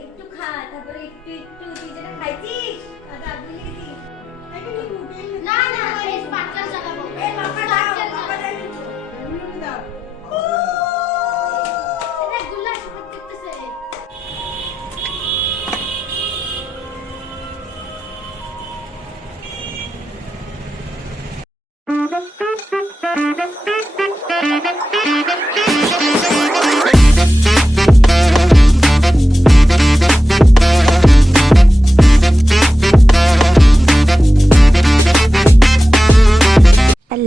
একটু খা তারপরে একটু একটু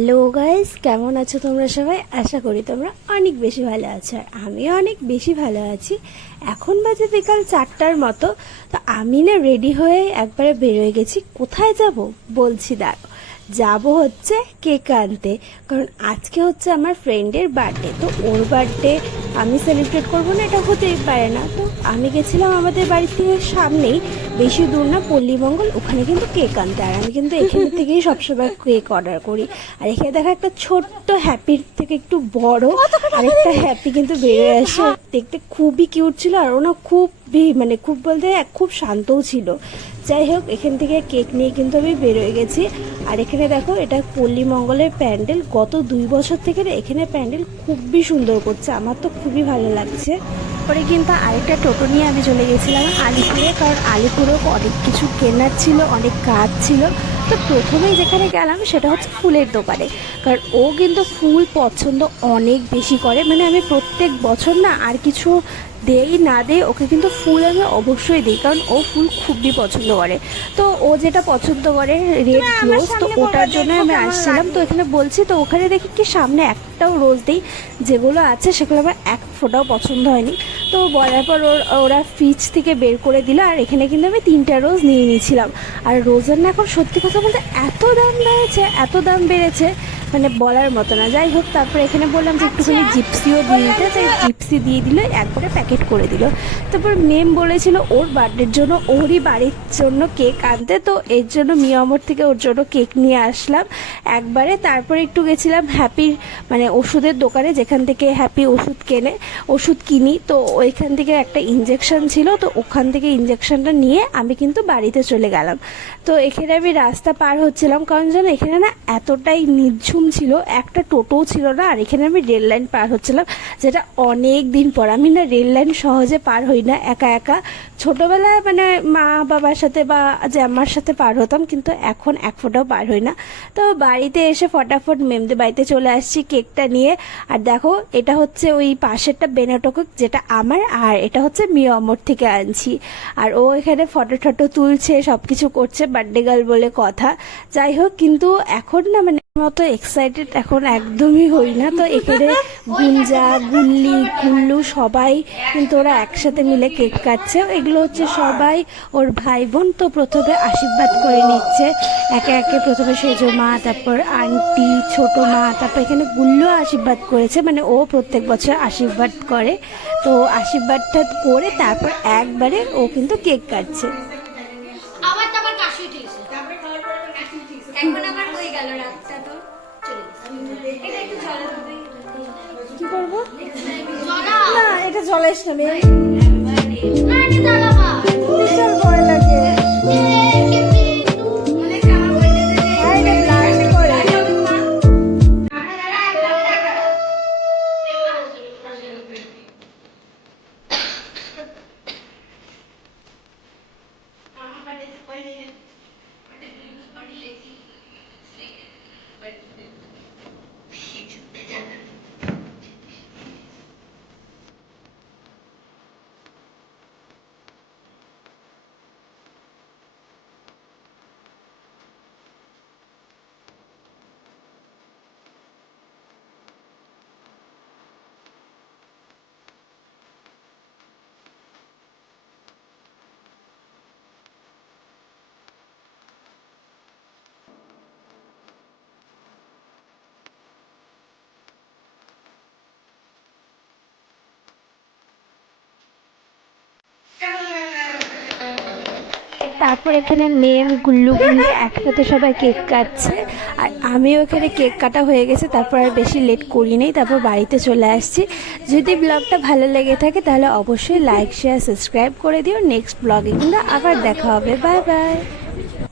হ্যালো গাইস, কেমন আছো তোমরা সবাই? আশা করি তোমরা অনেক বেশি ভালো আছো আর আমিও অনেক বেশি ভালো আছি। এখন বাজে বিকাল চারটার মতো, তো আমি না রেডি হয়ে একবারে বেরোয় গেছি। কোথায় যাব? বলছি দাঁড়ো যাব হচ্ছে কেক আনতে। কারণ আজকে হচ্ছে আমার ফ্রেন্ডের বার্থডে তো ওর বার্থডে আমি সেলিব্রেট করব না এটা হতেই পারে না। তো আমি গেছিলাম আমাদের বাড়ির থেকে সামনেই বেশি দূর না পল্লীমঙ্গল ওখানে কিন্তু কেক আনতে। আর আমি কিন্তু এখান থেকেই সবসময় কেক অর্ডার করি। আর এখানে দেখা একটা ছোট্ট হ্যাপির থেকে একটু বড় আরেকটা হ্যাপি কিন্তু বেড়ে আসে। দেখতে খুবই কিউট ছিল আর ওনা খুব মানে খুব বলতে খুব শান্তও ছিল। যাই হোক এখান থেকে কেক নিয়ে কিন্তু আমি বেরোয় গেছি। আর এখানে দেখো, এটা পল্লী মঙ্গলের প্যান্ডেল। গত দুই বছর থেকে এখানে প্যান্ডেল খুবই সুন্দর করছে। আমার তো খুবই ভালো লাগছে। পরে কিন্তু আরেকটা টোটো নিয়ে আমি চলে গেছিলাম আলিপুরে। কারণ আলিপুরেও অনেক কিছু কেনার ছিল, অনেক কাজ ছিল। তো প্রথমেই যেখানে গেলাম সেটা হচ্ছে ফুলের দোকানে। কারণ ও কিন্তু ফুল পছন্দ অনেক বেশি করে। মানে আমি প্রত্যেক বছর না আর কিছু দেই না দেই ওকে কিন্তু ফুল আমি অবশ্যই দিই। কারণ ও ফুল খুবই পছন্দ করে। তো ও যেটা পছন্দ করে রেড রোজ তো ওটার জন্য আমি আসছিলাম। তো এখানে বলছি তো ওখানে দেখি কি সামনে একটাও রোজ দিই। যেগুলো আছে সেগুলো আমার এক ফোটাও পছন্দ হয়নি। তো বলার পর ওর, ওরা ফ্রিজ থেকে বের করে দিল, আর এখানে কিন্তু আমি তিনটা রোজ নিয়ে নিয়েছিলাম। আর রোজের না এখন সত্যি কথা বলতে এত দাম বেড়েছে, এত দাম বেড়েছে মানে বলার মতো না। যাই হোক তারপরে এখানে বললাম যে একটুখানি জিপসিও দিয়ে দিতে। তাই জিপসি দিয়ে দিল একবারে প্যাকেট করে দিল। তারপর মেম বলেছিল ওর বার্থডের জন্য ওরই বাড়ির জন্য কেক আনতে। তো এর জন্য মিয়ামর থেকে ওর জন্য কেক নিয়ে আসলাম। একবারে তারপরে একটু গেছিলাম হ্যাপির মানে ওষুধের দোকানে যেখান থেকে হ্যাপি ওষুধ কেনে ওষুধ কিনি। তো ওইখান থেকে একটা ইঞ্জেকশন ছিল। তো ওখান থেকে ইঞ্জেকশনটা নিয়ে আমি কিন্তু বাড়িতে চলে গেলাম। তো এখানে আমি রাস্তা পার হচ্ছিলাম। কারণ জানো এখানে না এতটাই নির্ঝুম ছিল, একটা টোটোও ছিল না, আর এখানে আমি রেল লাইন পার হচ্ছিলাম, যেটা অনেক দিন পর। আমি না রেল লাইন সহজে পার হই না, একা একা। ছোটবেলায় মানে মা বাবার সাথে বা জ্যামার সাথে পার হতাম, কিন্তু এখন এক ফোঁটাও পার হই না। তো বাড়িতে এসে ফটাফট মেমদের বাড়িতে চলে আসছি কেকটা নিয়ে। আর দেখো, এটা হচ্ছে ওই পাশেরটা বেনাটো কেক যেটা আমার, আর এটা হচ্ছে মিয়া অমর থেকে আনছি। আর ও এখানে ফটো টটো তুলছে সব কিছু করছে বার্থডে গার্ল বলে কথা। যাই হোক, কিন্তু এখন না মানে মতো এক্সাইটেড এখন একদমই হই না। তো এখানে গুঞ্জা, গুল্লি গুল্লু সবাই কিন্তু ওরা একসাথে মিলে কেক কাটছে। এগুলো হচ্ছে সবাই ওর ভাই বোন তো প্রথমে আশীর্বাদ করে নিচ্ছে। একে একে প্রথমে সেজো মা তারপর আন্টি ছোট মা তারপর এখানে গুল্লো আশীর্বাদ করেছে। মানে ও প্রত্যেক বছর আশীর্বাদ করে। তো আশীর্বাদটা করে তারপর একবারে ও কিন্তু কেক কাটছে। আবার তো আমার কাশি উঠেছে এখন আবার হয়ে গেল রাতটা তো। চলে এটা একটু জলে কি করব? না এটা না But তারপর এখানে মেম গুল্লু গুল্লু একসাথে সবাই কেক কাটছে। আর আমিও এখানে কেক কাটা হয়ে গেছে, তারপর আর বেশি লেট করি নেই, তারপর বাড়িতে চলে আসছি। যদি ব্লগটা ভালো লেগে থাকে তাহলে অবশ্যই লাইক শেয়ার সাবস্ক্রাইব করে দিও। নেক্সট ব্লগে কিন্তু আবার দেখা হবে। Bye bye